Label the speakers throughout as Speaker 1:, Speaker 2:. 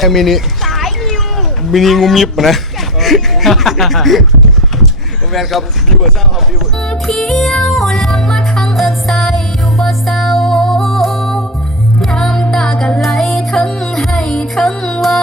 Speaker 1: แค่มินิ
Speaker 2: สายนิว
Speaker 1: มินิงูมิบนะผมแมนครับวิวเศร้าครับวิว
Speaker 3: เที่ยวหลังมาทางเอิกใสอยู่บ่เศร้าน้ำตากันไหลทั้งให้ทั้งเว้า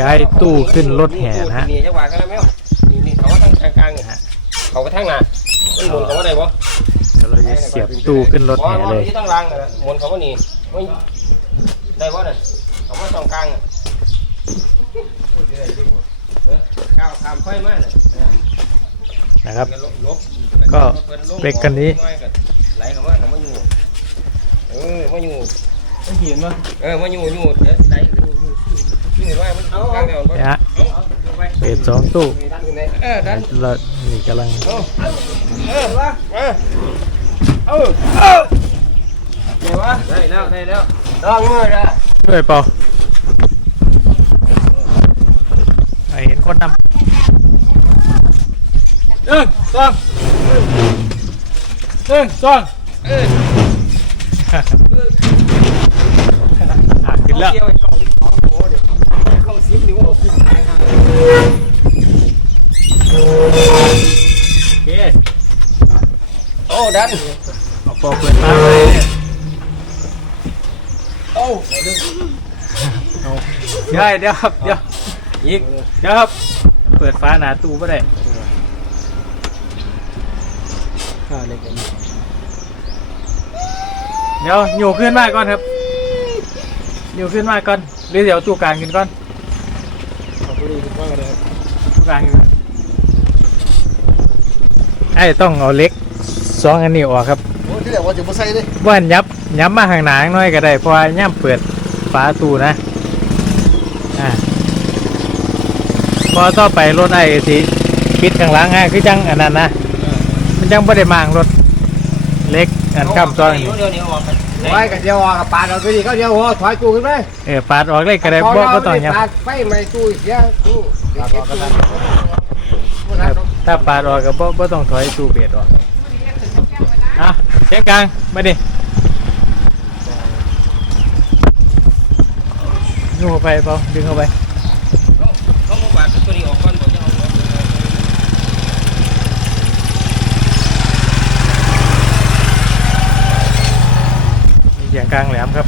Speaker 3: ย้าย
Speaker 4: ตู้ขึ้นรถแห่นะฮะ
Speaker 5: นี่จังหวะกันแล้วแมวนี่นี่เขาว่าทางกลางๆเนี่ยฮะเขาไปทางหน้าไม่หมุนเขาว่าได้บ่
Speaker 4: ก็เราจะเสียบตู้ขึ้นรถแห่เลย
Speaker 5: ที่ตั้งรางนะหมุนเขาว่านี่ไม่ได้บ่น่ะเขาว่าตรงกลางก้าวข้ามไฟมาน่ะ
Speaker 4: นะครับ ก็เบรกกันนี้
Speaker 5: ไหลเขาว่าเขาไมาอยู่เออไมาอยู่ไม่เห็นมั้เออไมาอยู่อยู่เดี๋ยวไหลอยู่ อยู่ยเอาข้างเดียวมัน
Speaker 4: นะฮะ
Speaker 5: เป
Speaker 4: เบรกสองตู้
Speaker 5: แล้วนี่
Speaker 4: กำลัง
Speaker 5: เอออมามาเอาเออเดี๋ยววะได้แล้วได้แล้วต้องมือละ
Speaker 4: ช่วยเปล่าไอเห็นคนน
Speaker 5: หนึ่งสองหนึ่งสองเออ
Speaker 4: ขึ้นแล้ว
Speaker 5: เข้าซิปนิ้วเอาซิปหายห่า
Speaker 4: โอเค
Speaker 5: โอ้ดัน
Speaker 4: เอาปอเปิดมาเลย
Speaker 5: โอ้
Speaker 4: เดี๋ยวเดี๋ยวครับเดี๋ยวอีกเดี๋ยวครับเปิดฟ้าหนาตู้ไม่ได้เดี๋ยวโยกขึ้นมาก่อนครับโยกขึ้นมาก่อนหรือเดี๋ยวตู้กลางขึ้นก่อน ตู้กลางขึ้นก่อนไอ้ต้องเอาเล็กสองอันนี้ออกครับ
Speaker 1: โอ้ที่แรกว่าจะมาใส่เลย
Speaker 4: ว่านยับยับมาข้างหน้าหน่อยก็ได้เพราะว่าย่ำเปิดฝาตู้นะอ่าพอต่อไปรถไอ้สิปิดข้างหลังฮะคือจังอันนั้นนะมันจังไม่ได้มางรถเล็กอันข้ามซอย
Speaker 5: เดี๋ยวเดี๋ยวนี้ออกกัน
Speaker 1: ไว้กับเดียวอะกับปาดเอาไปดิเขาเดียวหัวถอยกูขึ้นไป
Speaker 4: เออปาดออกเลยก็ได้บ่บ่ต้องยับ
Speaker 1: ปาดไฟไม่ตู้อีกเดียวตู้ปาดออกกันแล้ว
Speaker 4: ครับถ้าปาดออกก็บ่บ่ต้องถอยตู้เบียดออกอะเสียงกลางมาดิดึงเข้าไปเปล่าดึงเข้าไป
Speaker 5: เขาบอกว่าตัวนี้ออกก่อนบอกจะเอาออกเลย
Speaker 4: มีเสียง กลางแหลมครับ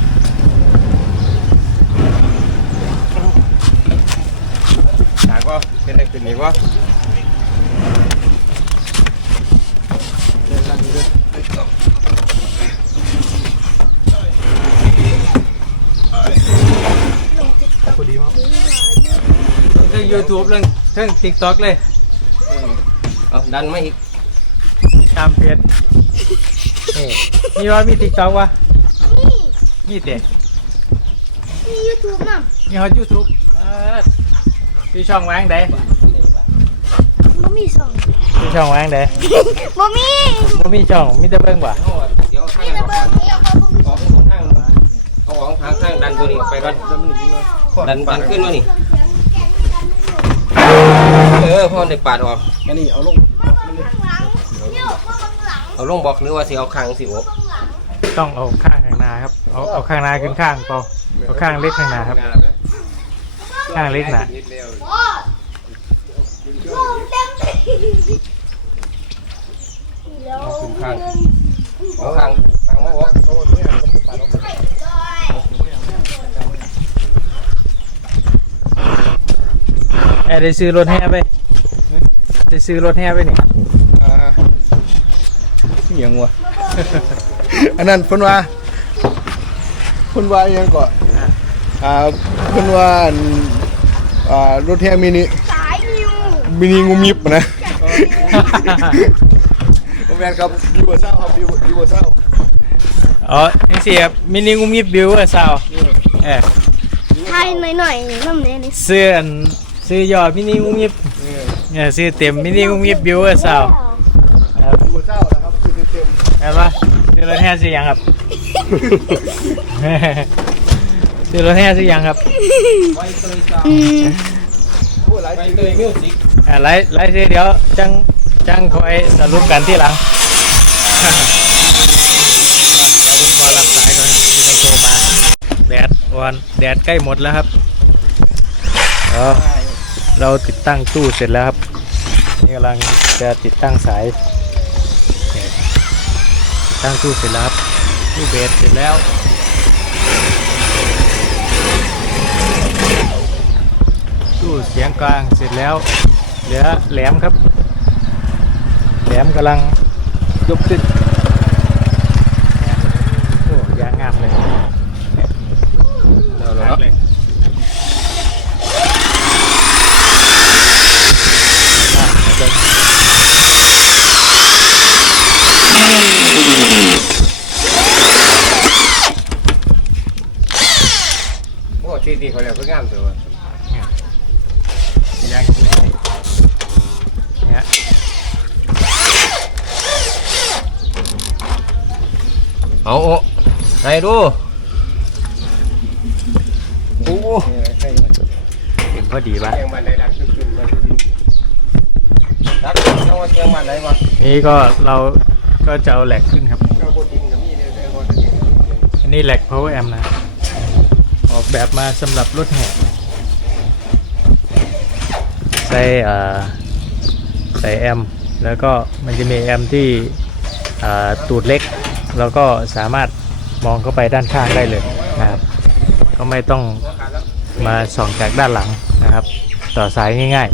Speaker 5: หาก็เป็นอะไรเป็นอีกวะ
Speaker 4: พอดีมั้งเรื่องยูทูบเรื่องเรื่องติ๊กต็อกเลย
Speaker 5: เอาดันมาอีก
Speaker 4: ตามเพจนี่มีว่ามีติ๊กต็อกวะ มีเตะ
Speaker 2: มียูทูบมั้ง
Speaker 4: มีฮอตยูทูบมีช่องวางใด
Speaker 2: บ่มีสอง
Speaker 4: มีช่องวางใด
Speaker 2: บ่มี
Speaker 4: บ่มีช่องมีแต่เบิ่งว่ะ
Speaker 5: เดี๋ยวทาง
Speaker 2: มีแต่
Speaker 5: ออก
Speaker 2: เบิ่งเดียวเขาบ่มี
Speaker 5: ออกทางเอาออกทางทางดันตัวนี้ออกไปก่อนดันดันขึ้นมานี่เออพอได้ปาดออก
Speaker 1: อันนี้เอาลง
Speaker 2: เนี่ยบ่ข้างหลัง
Speaker 5: เอาลงบอกหรือว่าสิเอาคางสิโอ
Speaker 4: ต้องเอาข้างข้าง หน้าครับ เอาเอาข้างหน้าขึ้นข้างเปล่าเอาข้างเล็กข้างหน้าครับ ข้างเล็กหน้า
Speaker 2: โอ้โหเต็มที่แล้ว
Speaker 5: คางเอาคางคางมาโอ
Speaker 4: แอร์ได้ซื้อรถแห่ไปได้ซื้อรถแห่ไปนี่
Speaker 1: อ่าเหียงวะอันนั้นเพิ่นว่า เพิ่นว่าอิหยังก่อนอ่าเพิ่นว่าอันอ่ารถแห่มินิ
Speaker 2: สายนิว
Speaker 1: มินิงูมิบนะผมแมนครับวิวเศร้าครับวิววิวเศร้า
Speaker 4: อ๋อนี่สิครับมินิงูมิบบิวเออสาวเออ
Speaker 2: ไทยหน่อยๆน้ำเนนี่
Speaker 4: ซื้ออันซื้อย่อมินิงูมิบเออซื้อเต็มมินิงูมิบบิวเออสาวครับ
Speaker 1: วิวเศร้านะครับคือเต็มๆ
Speaker 4: แม่นปะซื้อรถแห่ซื้อยังครับ ซื้อรถแห่ซื้อยังครับ
Speaker 5: ใบเตยซาว
Speaker 1: ผู้หลาย
Speaker 5: ใบ
Speaker 1: จริง
Speaker 5: เตยมิวสิก
Speaker 4: อ่าไล่ไล่ซื้อเดี๋ยวจังจังคอยสรุปกันที่หลังเดี๋ยวผมขอรับสายก่อนมีคนโทรมาแดดวันแดดใกล้หมดแล้วครับเออเราติดตั้งตู้เสร็จแล้วครับนี่กำลังจะติดตั้งสายติดตั้งตู้เสร็จแล้วครับ ตู้เบสเสร็จแล้วตู้เสียงกลางเสร็จแล้ว เหลือแหลมครับ แหลมกำลังยกขึ้นโอ้ยางงามเลย
Speaker 5: เอา
Speaker 4: งา
Speaker 5: เนาะ
Speaker 4: มเลยงามเลย
Speaker 5: โอ้ชีดีเขาแล้วเพิ่งงามตัว
Speaker 4: ยางเนี่ย
Speaker 5: เอาโอ้ให้ดูโอ้
Speaker 4: เห็นพอดีปะ
Speaker 5: เชียงมันไหนดังขึ้นๆมันรักเอาว่าเชียงมันไหนวะ
Speaker 4: นี่ก็เราก็จะเอาแหลกขึ้นครับ
Speaker 5: เราพูดจริงกับมีเนี่ยได้หมด
Speaker 4: อันนี้แหลก power amp นะ ออกแบบมาสำหรับรถแห่ใส่ใส่แอม แล้วก็มันจะมีแอมที่ตูดเล็ก แล้วก็สามารถมองเข้าไปด้านข้างได้เลยนะครับ ก็ไม่ต้องมาส่องจากด้านหลังนะครับ ต่อสายง่าย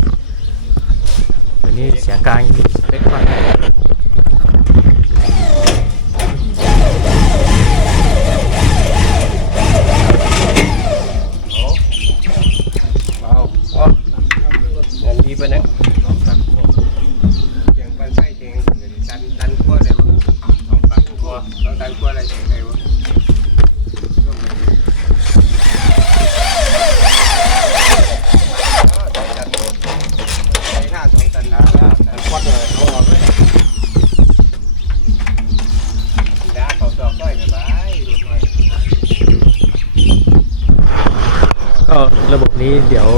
Speaker 4: ๆ ตัวนี้เสียงกลางมีสเปคฟังได้
Speaker 5: เอ ก็
Speaker 4: ระบบนี้เดี๋ยว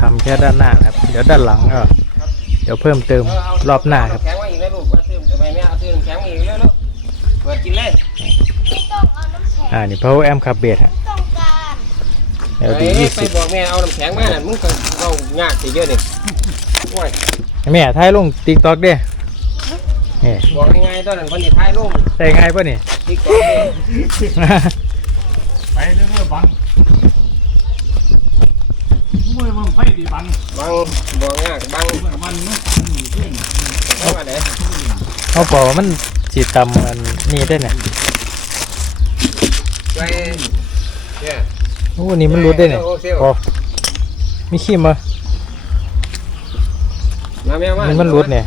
Speaker 4: ทำแค่ด้านหน้านะครับ เดี๋ยวด้านหลังก็เดี๋ยวเพิ่มเติมรอบหน้าครับ
Speaker 5: แข็งมาอีกแล้วลูกเอาซื้อทำไมไม่เอาซื้อน้ำแข็งมาอีกแล้วลูกเปิดกินเลย
Speaker 2: ไม่ต้องเอาน้ำแข็ง
Speaker 4: อ่านี่ power amp ขับเบสฮะ
Speaker 2: ต้องการ
Speaker 4: LD
Speaker 5: เอ้ยไปบอกแม่เอาน้ำแข็งมาน่ะมึงก็เอายากสิเยอะนี่โอ้ย
Speaker 4: 20แม่ถ่ายลง TikTok เด้นี่
Speaker 5: บอกยังไงตอนนั้นคนที่ท้ายลง
Speaker 4: ได้ไงป่ะนี่
Speaker 5: ติ๊กต๊อกนี่
Speaker 6: ไปเรื่อยๆบังมวยมัน ไฟดีบัง
Speaker 5: บังบอกยากบัง
Speaker 6: มื่อมันมันขึ้น
Speaker 5: ไม่ว่าไหน
Speaker 4: เขาบอกว่ามันสีตำมันนี่ได้เนี่ย
Speaker 5: ไปเนี่ย
Speaker 4: โอ้นี่มันรุดได้เนี่ยโอ้มีขี้มา
Speaker 5: ม,มัน
Speaker 4: มันรุดเนี่ย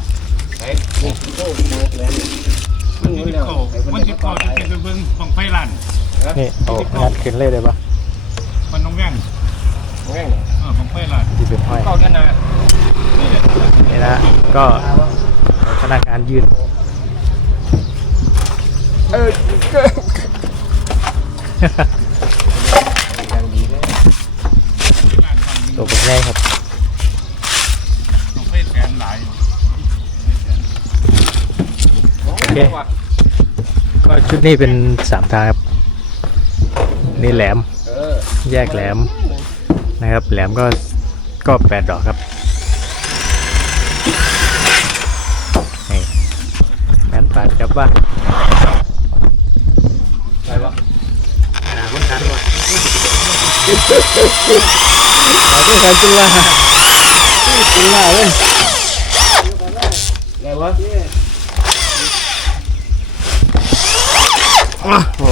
Speaker 5: มันรุดแล้วไอ้คน
Speaker 6: มัน
Speaker 5: ที่
Speaker 6: จะ
Speaker 5: เขา
Speaker 6: เข้าจะเป็นเบิ้งของไฟลัน
Speaker 4: นี่เอางัดขึ้นเลยได้ปะ
Speaker 6: มันต้องแง่ง
Speaker 5: แม่ง
Speaker 6: เออของไฟลัน
Speaker 4: ที่เป็นห้อย
Speaker 5: เข้ากันนะ
Speaker 4: นี่นะก็เอาพนักงานยืน
Speaker 1: เออ
Speaker 5: อย่างดีเลย
Speaker 6: ลันฟัง
Speaker 4: ตัวเป็นไงครับ
Speaker 6: ของไฟแสนหลาย
Speaker 4: โอเคก็ชุดนี้เป็นสามทางครับนี่แหลม
Speaker 5: เออ
Speaker 4: แยกแหลม นะครับ แหลมก็ก็แปดดอกครับนี่แมนปาดครับว่า
Speaker 5: ไปวะ
Speaker 4: หนาคนทันว่ะเราต้องการจุฬาจุฬาเลย
Speaker 5: ไงวะ
Speaker 4: อ่า
Speaker 1: อั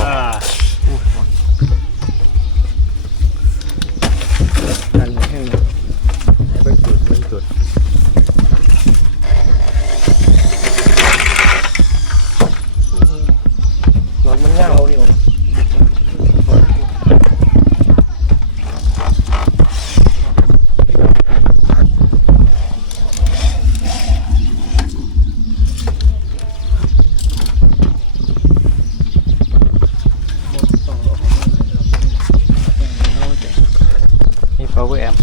Speaker 4: có của
Speaker 5: em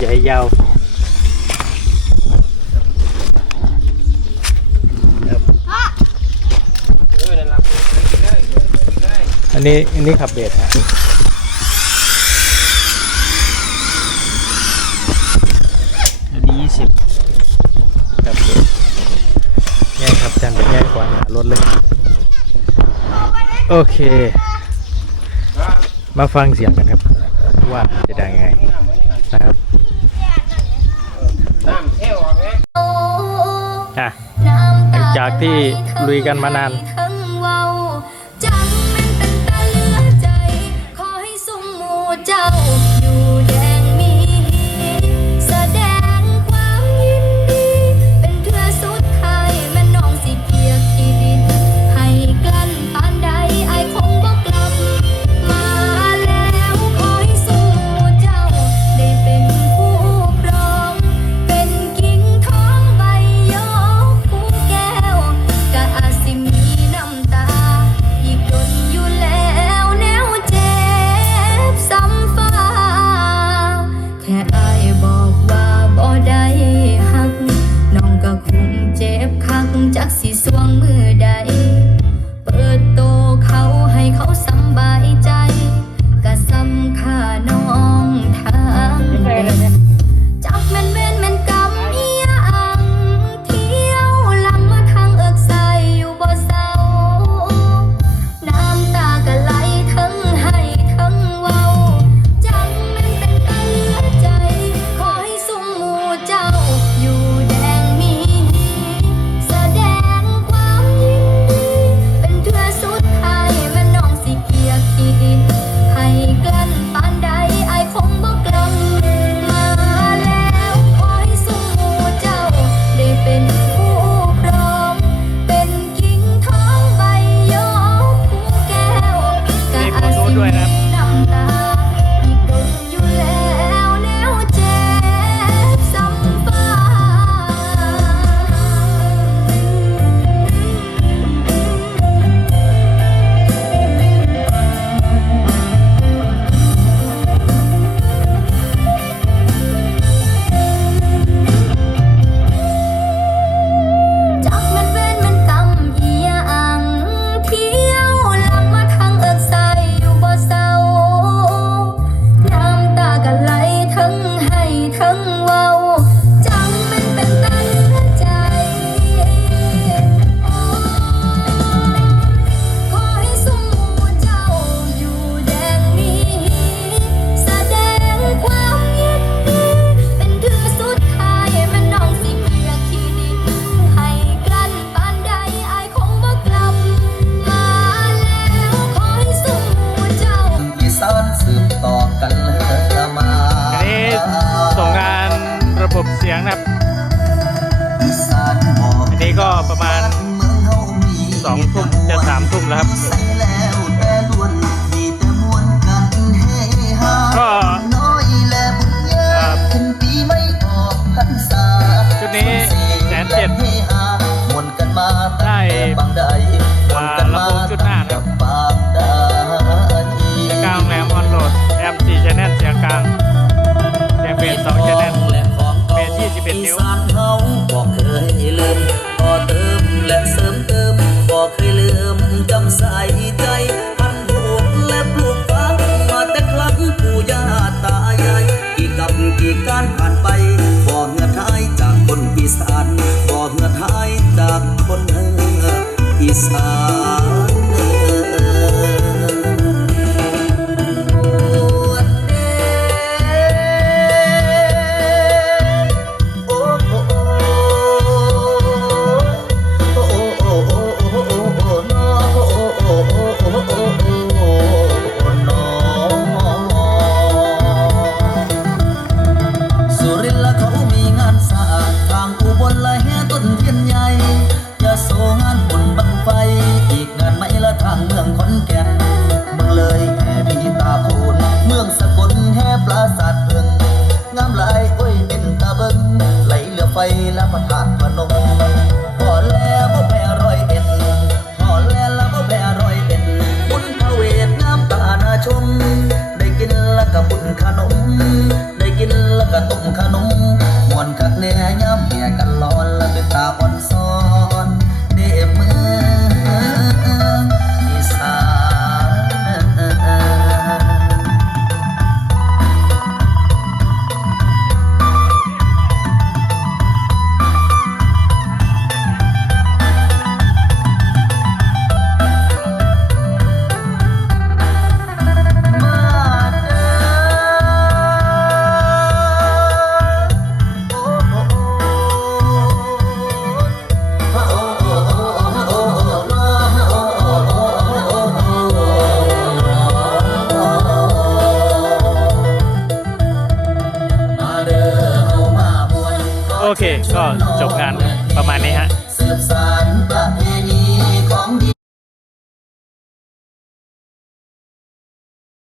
Speaker 5: dạy dao นนี้
Speaker 3: ขับเบรดฮะวันนี้ยี่สิบขับเบง่ายครับจันเป็นง่ายกว่าหารถเลย โอเค มาฟังเสียงกันครับ ว่าจะดังยังไงนะครับ
Speaker 7: อะ
Speaker 4: หลัง
Speaker 3: จากที่ลุยกันมานาน
Speaker 4: กับปุ่นขนม ได้กินแล้วก็ตุ่มขนมมว
Speaker 8: น
Speaker 3: คั
Speaker 8: ก
Speaker 3: แน่
Speaker 8: ย
Speaker 3: จ
Speaker 8: บงา
Speaker 3: น